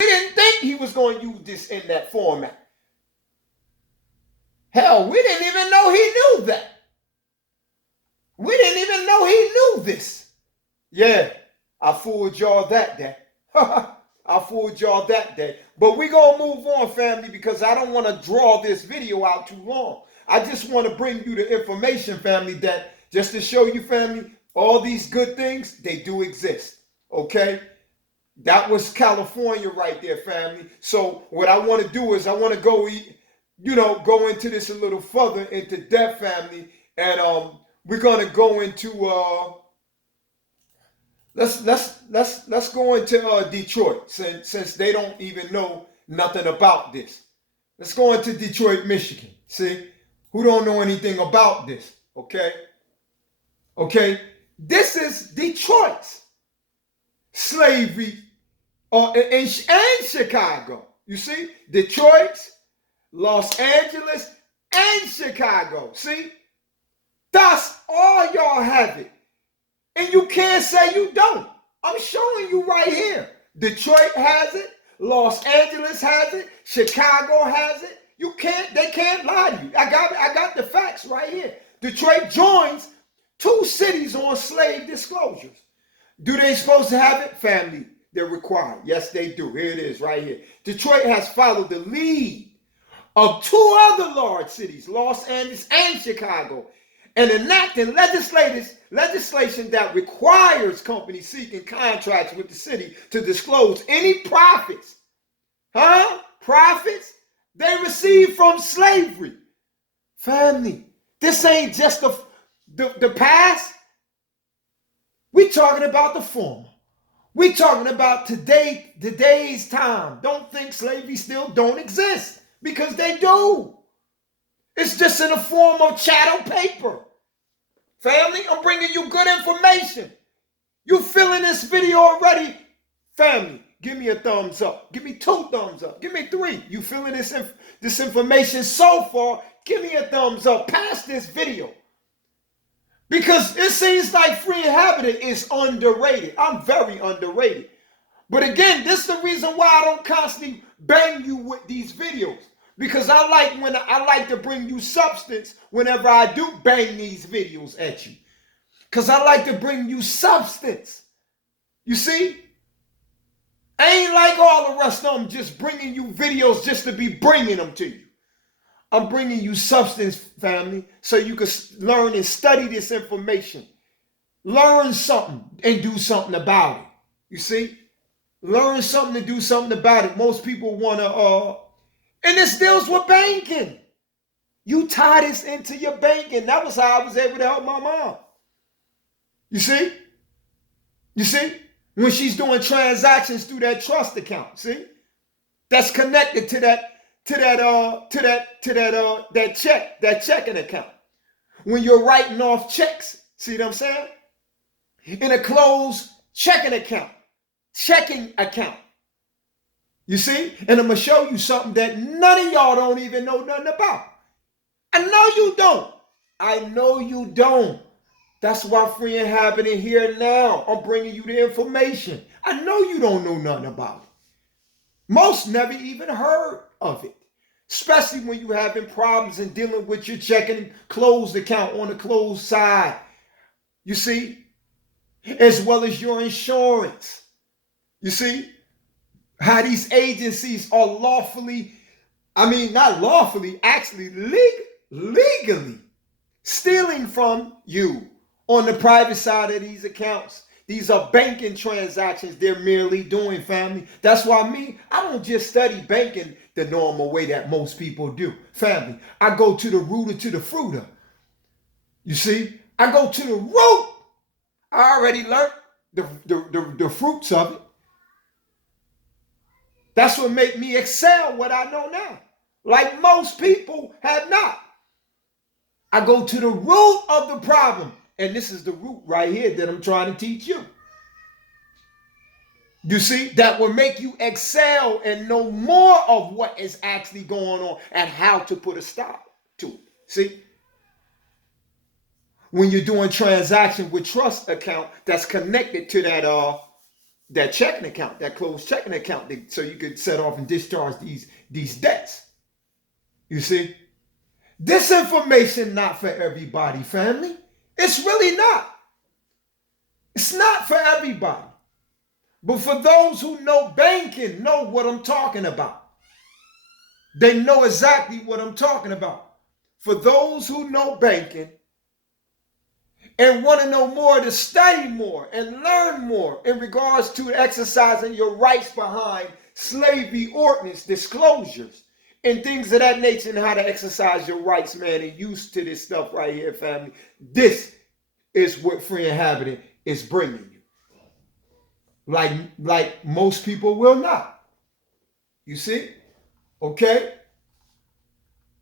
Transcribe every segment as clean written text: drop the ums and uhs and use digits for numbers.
We didn't think he was going to use this in that format. Hell, we didn't even know he knew that. We didn't even know he knew this. Yeah, I fooled y'all that day. I fooled y'all that day. But we're going to move on, family, because I don't want to draw this video out too long. I just want to bring you the information, family, that just to show you, family, all these good things, they do exist. Okay? That was California right there, family. So what I want to do is I want to go into this a little further into depth, family, and we're gonna go into let's go into Detroit, since they don't even know nothing about this. Let's go into Detroit, Michigan. See, who don't know anything about this? Okay, this is Detroit's slavery, and Chicago. You see, Detroit's, Los Angeles, and Chicago. See, that's all y'all have it. And you can't say you don't. I'm showing you right here. Detroit has it. Los Angeles has it. Chicago has it. They can't lie to you. I got the facts right here. Detroit joins 2 cities on slave disclosures. Do they supposed to have it? Family, they're required. Yes, they do. Here it is right here. Detroit has followed the lead of 2 other large cities, Los Angeles and Chicago, and enacting legislation that requires companies seeking contracts with the city to disclose any profits they receive from slavery. Family, this ain't just the past. We're talking about the former. We're talking about today's time. Don't think slavery still don't exist, because they do. It's just in the form of chattel paper. Family, I'm bringing you good information. You feeling this video already? Family, give me a thumbs up. Give me 2 thumbs up. Give me 3. You feeling this information so far? Give me a thumbs up. Pass this video. Because it seems like free inhabited is underrated. I'm very underrated. But again, this is the reason why I don't constantly bang you with these videos. Because I like to bring you substance whenever I do bang these videos at you. Because I like to bring you substance. You see? I ain't like all the rest of them just bringing you videos just to be bringing them to you. I'm bringing you substance, family, so you can learn and study this information. Learn something and do something about it. You see? Learn something and do something about it. Most people want to, and this deals with banking. You tie this into your banking. That was how I was able to help my mom. You see? You see? When she's doing transactions through that trust account, see? That's connected to that checking account. When you're writing off checks, see what I'm saying? In a closed checking account. You see? And I'm going to show you something that none of y'all don't even know nothing about. I know you don't. I know you don't. That's why free inhabiting here now. I'm bringing you the information. I know you don't know nothing about it. Most never even heard of it. Especially when you're having problems and dealing with your checking closed account on the closed side. You see? As well as your insurance. You see? How these agencies are not lawfully, actually legally stealing from you on the private side of these accounts. These are banking transactions they're merely doing, family. That's why I don't just study banking the normal way that most people do. Family, I go to the rooter to the fruiter. You see? I go to the root. I already learned the fruits of it. That's what made me excel what I know now. Like most people have not. I go to the root of the problem. And this is the root right here that I'm trying to teach you. You see, that will make you excel and know more of what is actually going on and how to put a stop to it. See? When you're doing transaction with trust account that's connected to that checking account, that closed checking account, so you could set off and discharge these debts. You see? This information not for everybody, family. It's really not. It's not for everybody. But for those who know banking, know what I'm talking about. They know exactly what I'm talking about. For those who know banking and want to know more, to study more and learn more in regards to exercising your rights behind slavery ordinance disclosures and things of that nature, and how to exercise your rights, man, and used to this stuff right here, family. This is what Free Inhabitant is bringing you. Like most people will not. You see? Okay?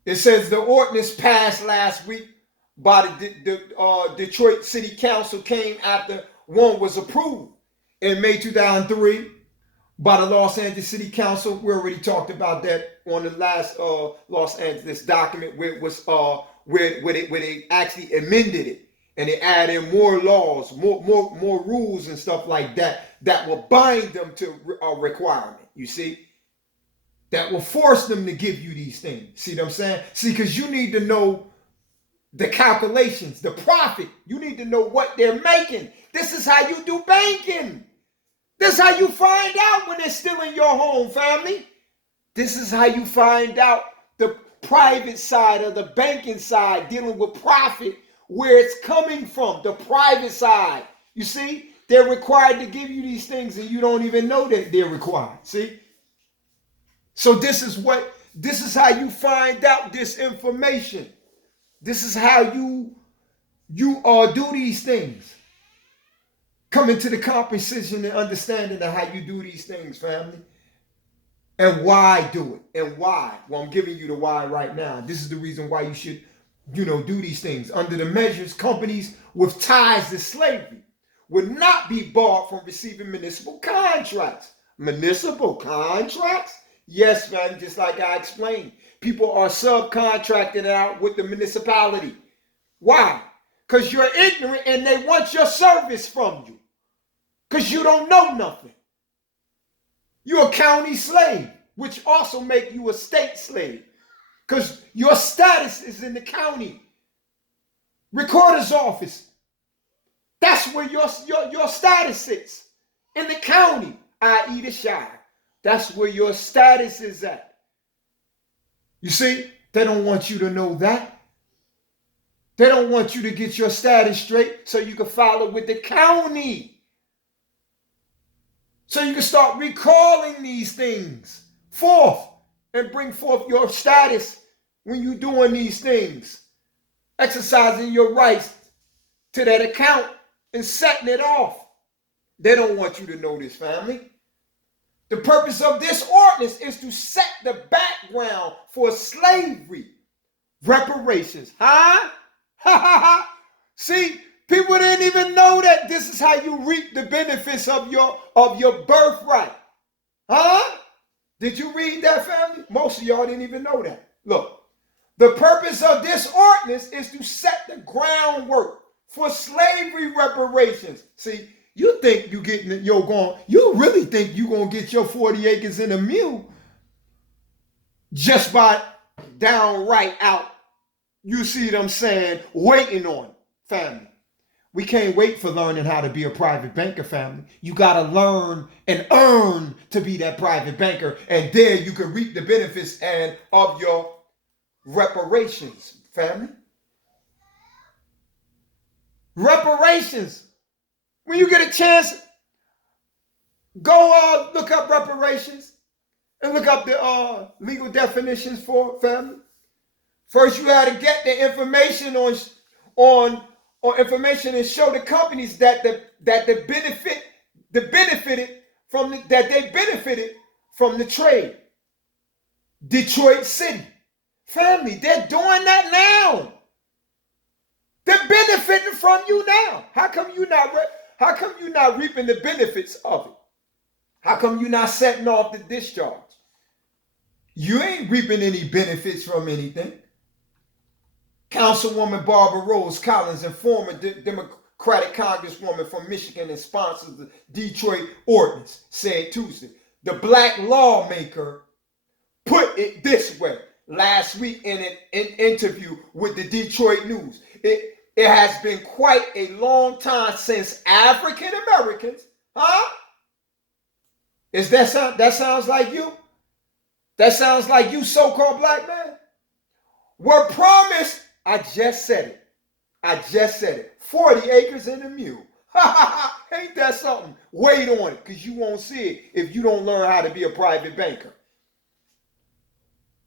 It says the ordinance passed last week by the Detroit City Council came after one was approved in May 2003 by the Los Angeles City Council. We already talked about that on the last Los Angeles document, where it was where they actually amended it and they added in more laws, more rules and stuff like that will bind them to a requirement. You see, that will force them to give you these things. See what I'm saying? See, because you need to know the calculations, the profit. You need to know what they're making. This is how you do banking. This is how you find out when they're stealing your home, family. This is how you find out the private side of the banking side, dealing with profit, where it's coming from, the private side. You see, they're required to give you these things and you don't even know that they're required. See? So this is how you find out this information. This is how you do these things. Coming to the comprehension and understanding of how you do these things, family. And why do it. And why. Well, I'm giving you the why right now. This is the reason why you should, do these things. Under the measures, companies with ties to slavery would not be barred from receiving municipal contracts. Municipal contracts? Yes, man, just like I explained. People are subcontracted out with the municipality. Why? Because you're ignorant and they want your service from you. Because you don't know nothing. You're a county slave, which also make you a state slave. Because your status is in the county. Recorder's office. That's where your status sits. In the county, i.e. the shire. That's where your status is at. You see, they don't want you to know that. They don't want you to get your status straight so you can file it with the county. So you can start recalling these things forth and bring forth your status when you're doing these things. Exercising your rights to that account and setting it off. They don't want you to know this, family. The purpose of this ordinance is to set the background for slavery. Reparations. Huh? See, people didn't even know that this is how you reap the benefits of your birthright. Huh? Did you read that, family? Most of y'all didn't even know that. Look, the purpose of this ordinance is to set the groundwork for slavery reparations. See, you think you getting you really think you gonna get your 40 acres and a mule just by downright out, you see what I'm saying, waiting on, family. We can't wait for learning how to be a private banker, family. You gotta learn and earn to be that private banker, and there you can reap the benefits and of your reparations, family. Reparations. When you get a chance, go look up reparations and look up the legal definitions for family. First, you had to get the information on information and show the companies that they benefited from the trade. Detroit City, family, they're doing that now. They're benefiting from you now. How come you not reaping the benefits of it? How come you not setting off the discharge? You ain't reaping any benefits from anything. Councilwoman Barbara Rose Collins and former Democratic Congresswoman from Michigan and sponsors the Detroit Ordinance, said Tuesday. The black lawmaker put it this way last week in an interview with the Detroit News. It has been quite a long time since African Americans, Is that sounds like you? That sounds like you, so-called black man? Were promised, I just said it. 40 acres and a mule. Ain't that something? Wait on it, because you won't see it if you don't learn how to be a private banker.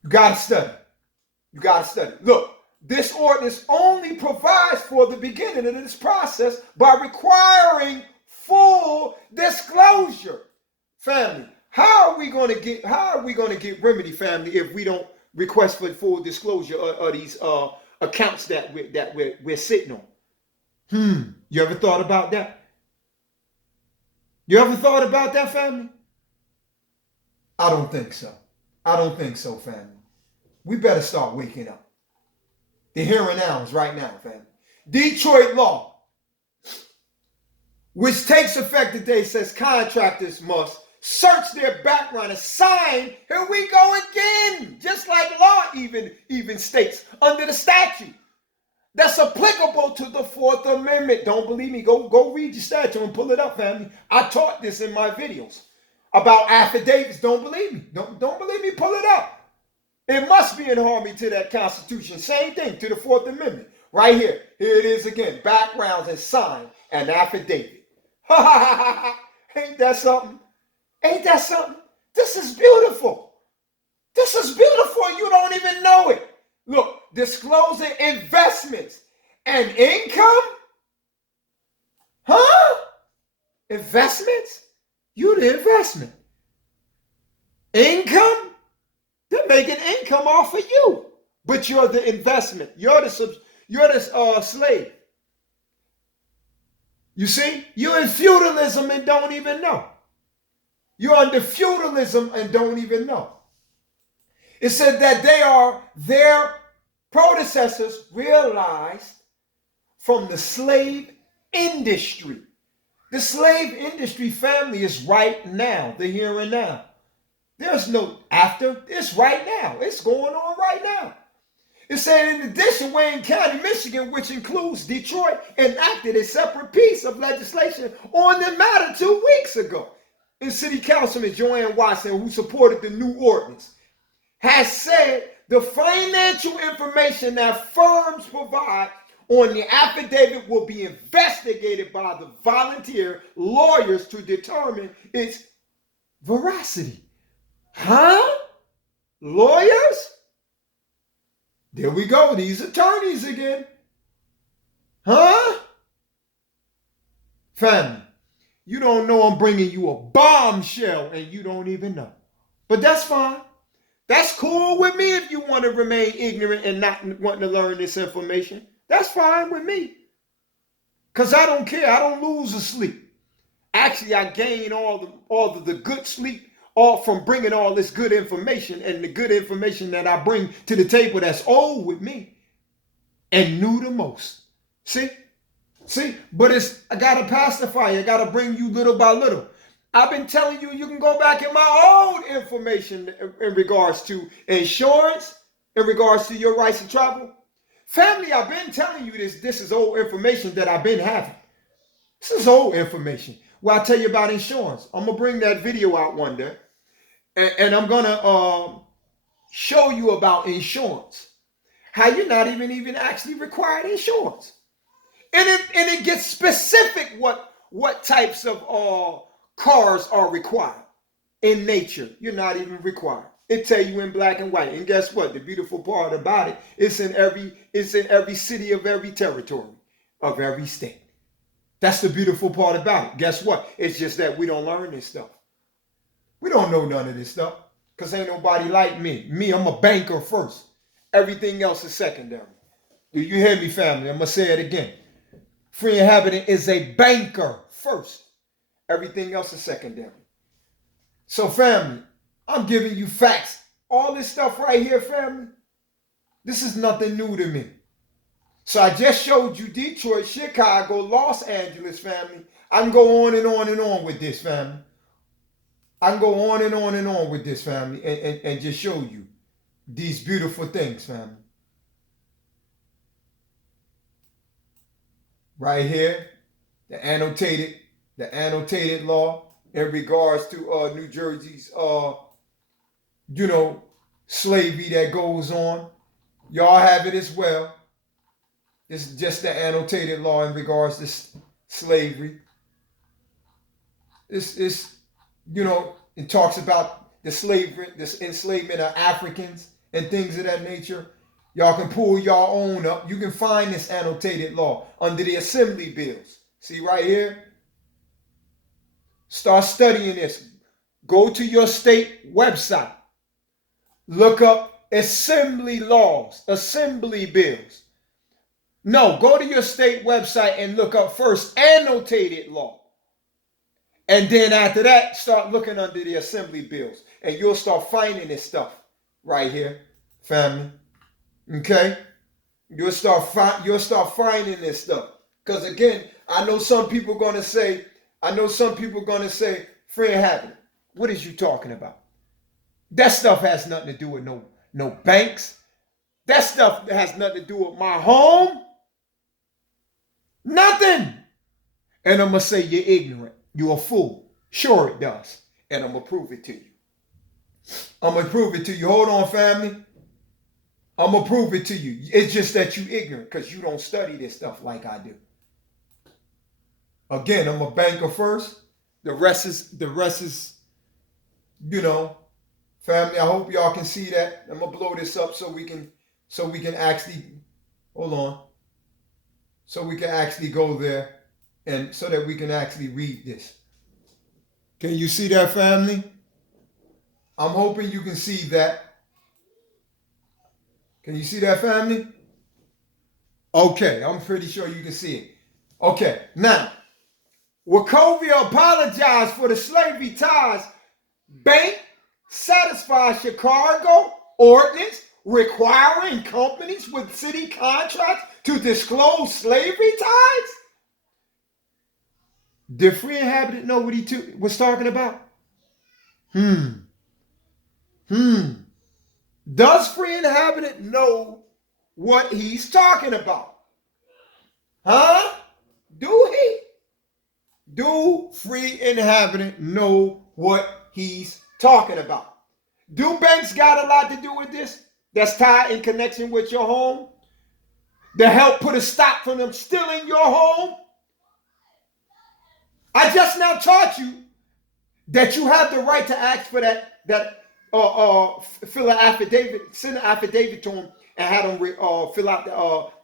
You gotta study. Look, this ordinance only provides for the beginning of this process by requiring full disclosure. Family, how are we gonna get remedy, family, if we don't request for full disclosure of these accounts that we're sitting on? You ever thought about that? You ever thought about that, family? I don't think so, family. We better start waking up. The here and now is right now, family. Detroit law, which takes effect today, says contractors must search their background and sign. Here we go again. Just like law even states under the statute that's applicable to the Fourth Amendment. Don't believe me? Go read your statute and pull it up, family. I taught this in my videos about affidavits. Don't believe me? Don't believe me? Pull it up. It must be in harmony to that Constitution. Same thing to the Fourth Amendment. Right here. Here it is again. Backgrounds and sign an affidavit. Ain't that something? Ain't that something? This is beautiful. This is beautiful. You don't even know it. Look, disclosing investments and income? Investments? You the investment. Income? They're making income off of you. But you're the investment. You're the slave. You see? You're in feudalism and don't even know. You're under feudalism and don't even know. It said that their predecessors realized from the slave industry. The slave industry, family, is right now, the here and now. There's no after. It's right now. It's going on right now. It said, in addition, Wayne County, Michigan, which includes Detroit, enacted a separate piece of legislation on the matter 2 weeks ago. And City Councilman Joanne Watson, who supported the new ordinance, has said the financial information that firms provide on the affidavit will be investigated by the volunteer lawyers to determine its veracity. Lawyers? There we go. These attorneys again. Family, you don't know I'm bringing you a bombshell and you don't even know. But that's fine. That's cool with me if you want to remain ignorant and not wanting to learn this information. That's fine with me. Because I don't care. I don't lose a sleep. Actually, I gain all the good sleep all from bringing all this good information, and the good information that I bring to the table that's old with me and new the most. See, but I got to pacify you. I got to bring you little by little. I've been telling you, you can go back in my old information in regards to insurance, in regards to your rights to travel. Family, I've been telling you this. This is old information that I've been having. This is old information. Well, I'll tell you about insurance. I'm going to bring that video out one day. And I'm going to show you about insurance. How you're not even actually required insurance. And it gets specific what types of cars are required. In nature, you're not even required. It tell you in black and white. And guess what? The beautiful part about it, it's in every city of every territory of every state. That's the beautiful part about it. Guess what? It's just that we don't learn this stuff. We don't know none of this stuff because ain't nobody like me. Me, I'm a banker first. Everything else is secondary. Do you hear me, family? I'm going to say it again. Free Inhabitant is a banker first. Everything else is secondary. So, family, I'm giving you facts. All this stuff right here, family, this is nothing new to me. So I just showed you Detroit, Chicago, Los Angeles, family. I can go on and on and on with this, family. I can go on and on and on with this, family, and just show you these beautiful things, family. Right here, the annotated law in regards to New Jersey's slavery that goes on. Y'all have it as well. It's just the annotated law in regards to slavery. It talks about the slavery, this enslavement of Africans and things of that nature. Y'all can pull your own up. You can find this annotated law under the assembly bills. See right here? Start studying this. Go to your state website. Look up assembly laws, assembly bills. No, go to your state website and look up first annotated law. And then after that, start looking under the assembly bills. And you'll start finding this stuff right here, family. Okay? You'll start finding this stuff. Because again, I know some people are gonna say, free inhabitant. What is you talking about? That stuff has nothing to do with no banks. That stuff has nothing to do with my home. Nothing. And I'm going to say you're ignorant. You're a fool. Sure it does. And I'm going to prove it to you. Hold on, family. I'm going to prove it to you. It's just that you're ignorant because you don't study this stuff like I do. Again, I'm a banker first. The rest is, family, I hope y'all can see that. I'm going to blow this up so we can actually, hold on. So we can actually go there and so that we can actually read this. Can you see that, family? I'm hoping you can see that. Can you see that, family? Okay, I'm pretty sure you can see it. Okay, now, Wachovia apologized for the slavery ties. Bank satisfies Chicago ordinance requiring companies with city contracts to disclose slavery ties? Did free inhabitant know what he was talking about? Does free inhabitant know what he's talking about? Huh? Do he? Do free inhabitant know what he's talking about? Do banks got a lot to do with this? That's tied in connection with your home? To help put a stop from them stealing your home? I just now taught you that you have the right to ask for fill an affidavit, send an affidavit to them and have them fill out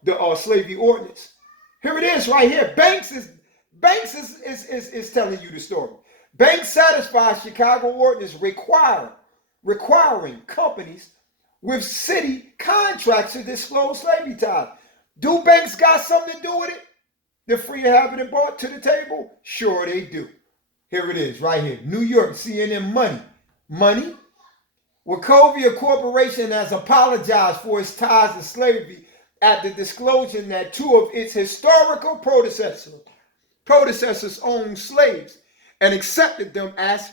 the slavery ordinance. Here it is right here. Banks is telling you the story. Banks satisfy Chicago ordinance requiring companies with city contracts to disclose slavery ties. Do banks got something to do with it? The free inhabitant brought to the table? Sure they do. Here it is, right here. New York, CNN Money. Wachovia Corporation has apologized for its ties to slavery after disclosure that two of its historical predecessors owned slaves and accepted them as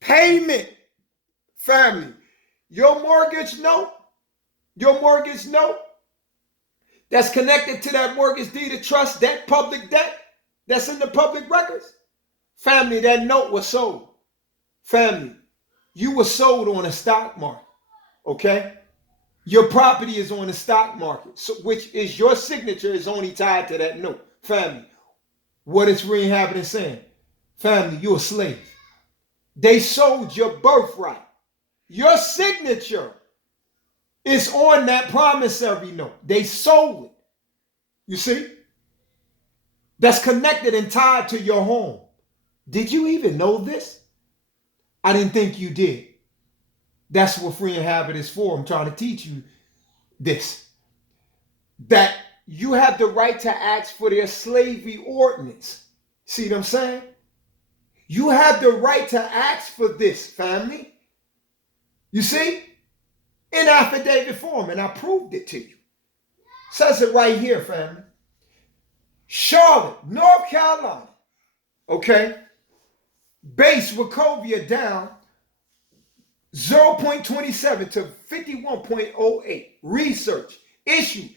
payment. Family, your mortgage note that's connected to that mortgage deed of trust, that public debt that's in the public records. Family, that note was sold. Family, you were sold on a stock market, okay? Your property is on the stock market, so, which is your signature is only tied to that note. Family, what is free inhabitant saying? Family, you're a slave. They sold your birthright. Your signature is on that promissory note. They sold it. You see? That's connected and tied to your home. Did you even know this? I didn't think you did. That's what free inhabit is for. I'm trying to teach you this. That you have the right to ask for their slavery ordinance. See what I'm saying? You have the right to ask for this, family. You see? In affidavit form, and I proved it to you. Says it right here, family. Charlotte, North Carolina. Okay. Base Wachovia down 0.27 to 51.08. Research. Issue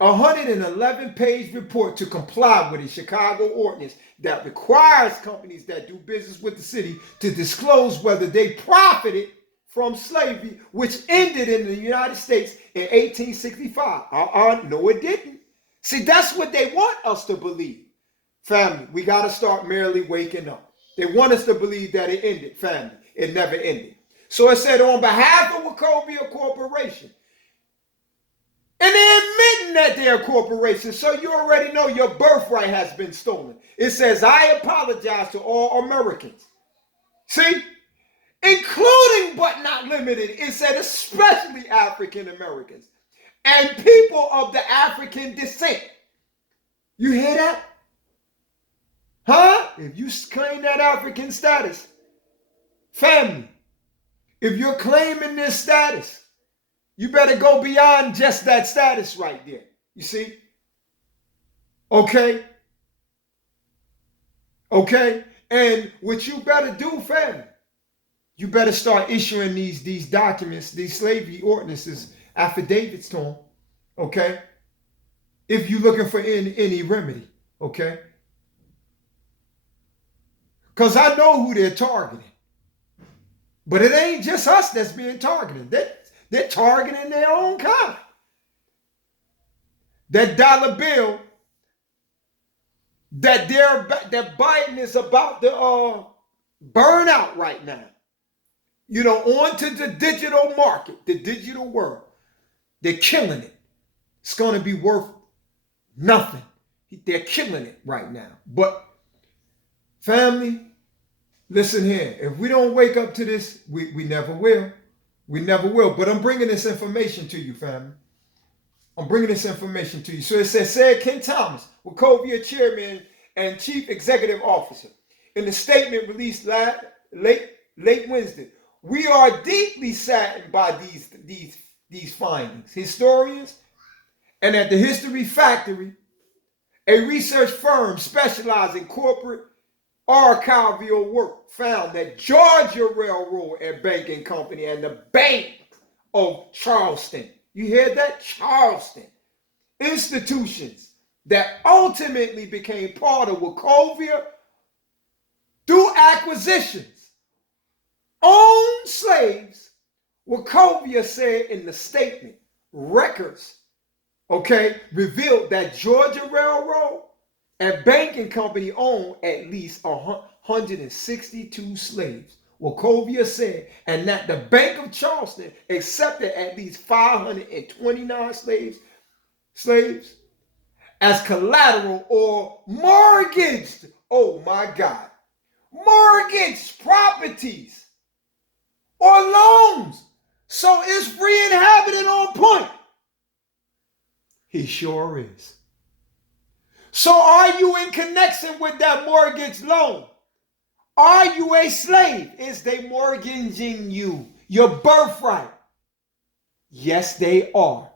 111-page report to comply with a Chicago ordinance that requires companies that do business with the city to disclose whether they profited from slavery, which ended in the United States in 1865. No, it didn't. See, that's what they want us to believe. Family, we got to start merely waking up. They want us to believe that it ended, family. It never ended. So it said, on behalf of Wachovia Corporation, and they're admitting that they're a corporation, so you already know your birthright has been stolen. It says, I apologize to all Americans. See? Including but not limited, it said especially African Americans and people of the African descent. You hear that? Huh? If you claim that African status, family, if you're claiming this status, you better go beyond just that status right there. You see? Okay? Okay? And what you better do, family, you better start issuing these documents, these slavery ordinances, affidavits to them. Okay? If you're looking for any remedy. Okay? Because I know who they're targeting. But it ain't just us that's being targeted. They're targeting their own kind. That dollar bill that Biden is about to burn out right now. You know, onto the digital market, the digital world. They're killing it. It's going to be worth nothing. They're killing it right now. But family, listen here. If we don't wake up to this, we never will. We never will. But I'm bringing this information to you, family. I'm bringing this information to you. So it said Ken Thomas, Wachovia Chairman and Chief Executive Officer, in the statement released late Wednesday, we are deeply saddened by these findings. Historians and at the History Factory, a research firm specializing in corporate archival work, found that Georgia Railroad and Banking Company and the Bank of Charleston, you hear that? Charleston, institutions that ultimately became part of Wachovia through acquisitions, owned slaves. Wachovia said in the statement, records, revealed that Georgia Railroad and Banking Company owned at least 162 slaves. Wachovia said, and that the Bank of Charleston accepted at least 529 slaves as collateral or mortgaged. Oh my God. Mortgaged properties or loans. So is free inhabitant on point? He sure is. So are you in connection with that mortgage loan? Are you a slave? Is they mortgaging you, your birthright? Yes, they are.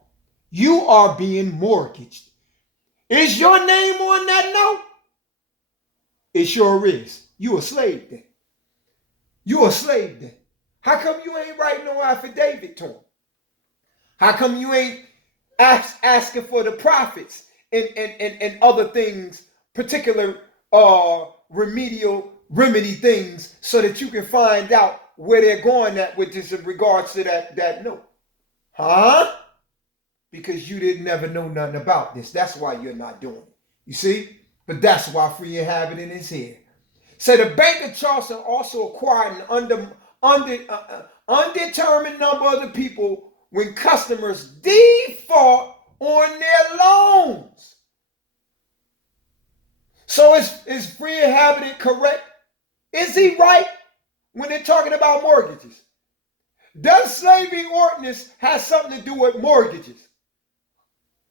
You are being mortgaged. Is your name on that note? It sure is. You a slave then. You a slave then. How come you ain't writing no affidavit to him? How come you ain't asking for the profits and other things, particular remedy things, so that you can find out where they're going at with this in regards to that note? Huh? Because you didn't never know nothing about this. That's why you're not doing it. You see? But that's why free inhabitant is here. So the Bank of Charleston also acquired an undetermined number of the people when customers default on their loans. So is free inhabitant correct? Is he right when they're talking about mortgages? Does slavery ordinance have something to do with mortgages?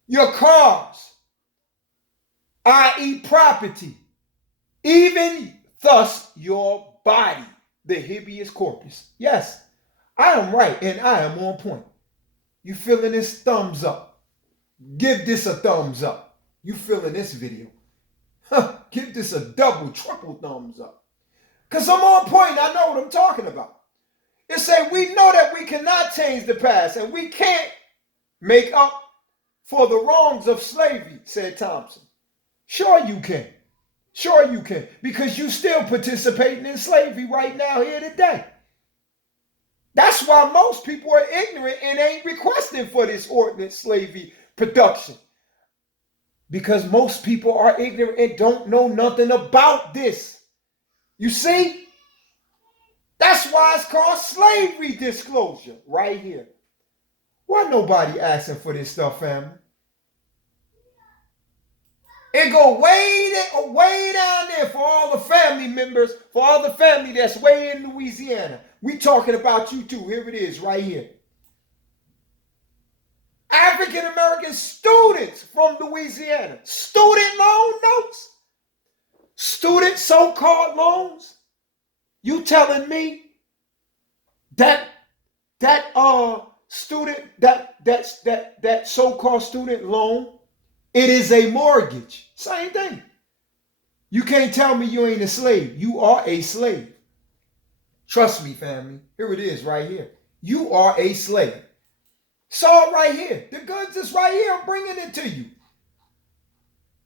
Your cars, i.e. property, even thus your body, the habeas corpus. Yes, I am right and I am on point. You feeling this thumbs up? Give this a thumbs up. You feeling this video? Give this a double, triple thumbs up. Because I'm on point. I know what I'm talking about. It said we know that we cannot change the past and we can't make up for the wrongs of slavery, said Thompson. Sure you can. Sure you can. Because you still participating in slavery right now here today. That's why most people are ignorant and ain't requesting for this ordinance slavery production. Because most people are ignorant and don't know nothing about this. You see? That's why it's called slavery disclosure right here. Why nobody asking for this stuff, family? It go way down there for all the family members, for all the family that's way in Louisiana. We talking about you too. Here it is right here. African American students from Louisiana. Student loan notes. Student so-called loans. You telling me that student that so-called student loan, it is a mortgage. Same thing. You can't tell me you ain't a slave. You are a slave. Trust me, family. Here it is right here. You are a slave. Saw it right here. The goods is right here. I'm bringing it to you.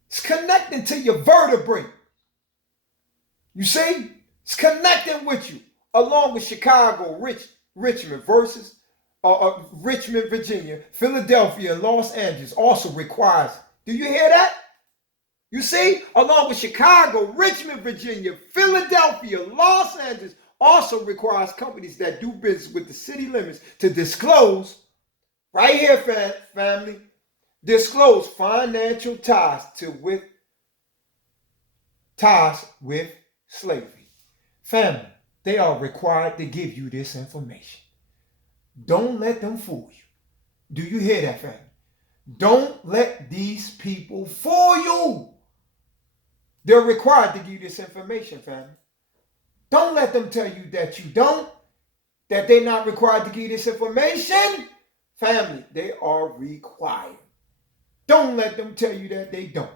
It's connecting to your vertebrae. You see? It's connecting with you. Along with Chicago, Richmond versus Richmond, Virginia, Philadelphia, and Los Angeles also requires. Do you hear that? You see? Along with Chicago, Richmond, Virginia, Philadelphia, Los Angeles also requires companies that do business with the city limits to disclose, right here, family, disclose financial ties with slavery. Family, they are required to give you this information. Don't let them fool you. Do you hear that, family? Don't let these people fool you. They're required to give you this information, family. Don't let them tell you that you don't, that they're not required to give you this information. Family, they are required. Don't let them tell you that they don't.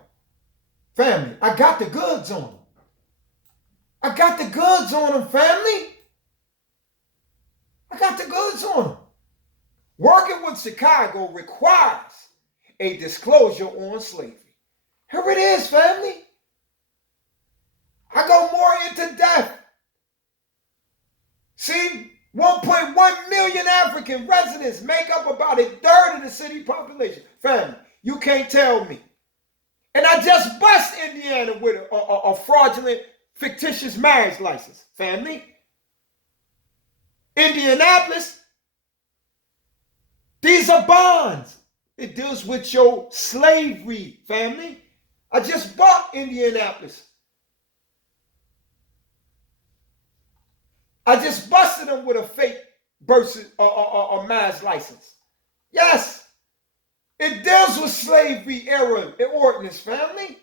Family, I got the goods on them. I got the goods on them, family. I got the goods on them. Working with Chicago requires a disclosure on slavery. Here it is, family. I go more into depth. See, 1.1 million African residents make up about a third of the city population. Family, you can't tell me. And I just bust Indiana with a fraudulent, fictitious marriage license. Family, Indianapolis, these are bonds. It deals with your slavery, family. I just bought Indianapolis. I just busted them with a fake birth or marriage license. Yes, it deals with slavery era ordinance, family.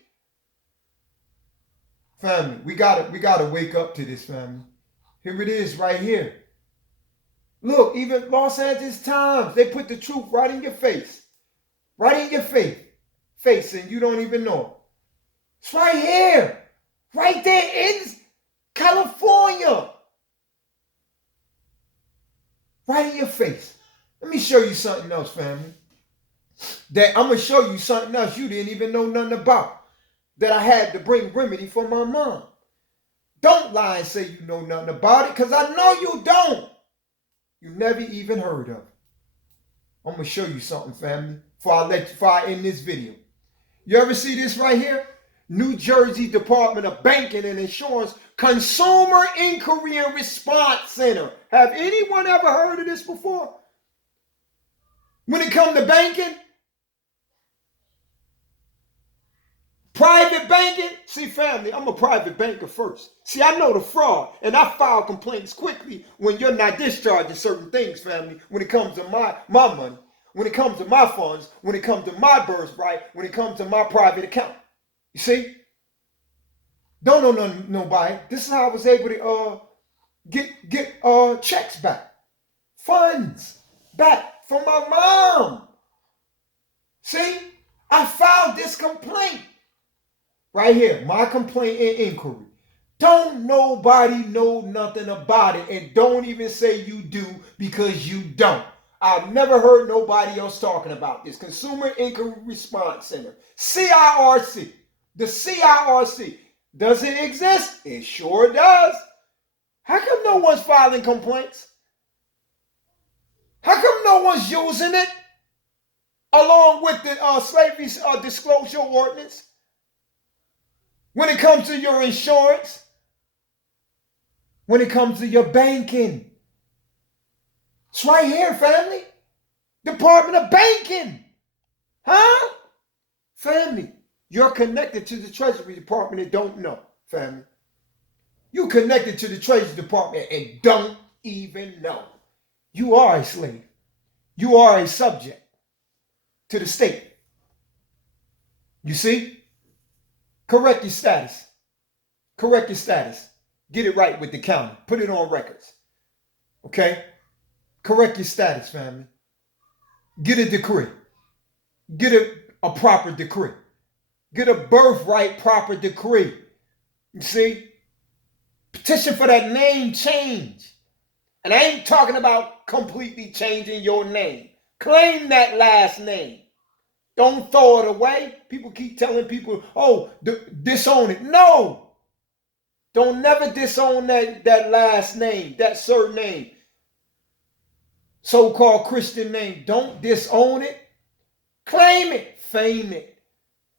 Family, we gotta wake up to this, family. Here it is, right here. Look, even Los Angeles Times, they put the truth right in your face, right in your face, and you don't even know. It's right here, right there in California. Right in your face. Let me show you something else, family. That I'm going to show you something else you didn't even know nothing about. That I had to bring remedy for my mom. Don't lie and say you know nothing about it, because I know you don't. You never even heard of it. I'm going to show you something, family, before I end this video. You ever see this right here? New Jersey Department of Banking and Insurance Consumer Inquiry and Response Center. Have anyone ever heard of this before? When it comes to banking, private banking, see, family, I'm a private banker first. See, I know the fraud, and I file complaints quickly when you're not discharging certain things, family, when it comes to my money, when it comes to my funds, when it comes to my birthright, when it comes to my private account. You see? Don't know nobody. This is how I was able to get checks back. Funds back from my mom. See, I filed this complaint right here. My complaint and inquiry. Don't nobody know nothing about it, and don't even say you do, because you don't. I've never heard nobody else talking about this. Consumer Inquiry Response Center, CIRC. The CIRC. Does it exist? It sure does. How come no one's filing complaints? How come no one's using it along with the slavery disclosure ordinance when it comes to your insurance, when it comes to your banking? It's right here, family. Department of Banking. Huh? Family, you're connected to the Treasury Department and don't know, family. You connected to the Treasury Department and don't even know. You are a slave. You are a subject to the state. You see? Correct your status. Correct your status. Get it right with the county. Put it on records. Okay? Correct your status, family. Get a decree. Get a proper decree. Get a birthright proper decree. You see? Petition for that name change. And I ain't talking about completely changing your name. Claim that last name. Don't throw it away. People keep telling people, oh, disown it. No. Don't never disown that last name, that surname, so-called Christian name. Don't disown it. Claim it. Fame it.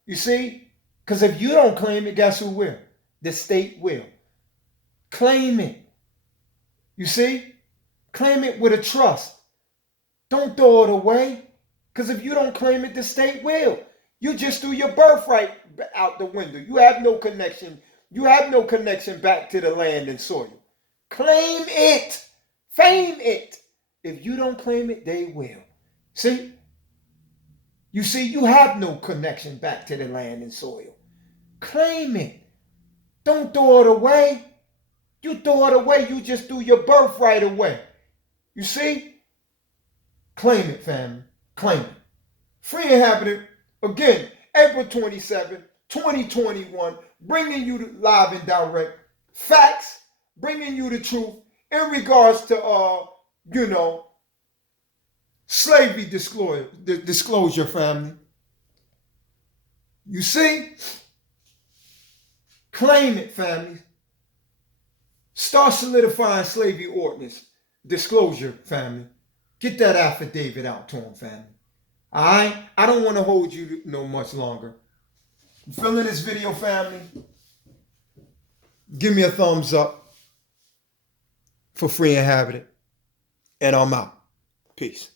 You see? Because if you don't claim it, guess who will? The state will. Claim it. You see? Claim it with a trust. Don't throw it away. Because if you don't claim it, the state will. You just threw your birthright out the window. You have no connection. You have no connection back to the land and soil. Claim it. Fame it. If you don't claim it, they will. See? You see, you have no connection back to the land and soil. Claim it. Don't throw it away. You throw it away, you just threw your birthright away. You see? Claim it, family. Claim it. Free Inhabitant, again, April 27, 2021, bringing you live and direct facts, bringing you the truth in regards to, slavery disclosure, family. You see? Claim it, family. Start solidifying slavery ordinance disclosure, family. Get that affidavit out to them, family. All right? I don't want to hold you no much longer. You feeling this video, family? Give me a thumbs up for Free Inhabitant. And I'm out. Peace.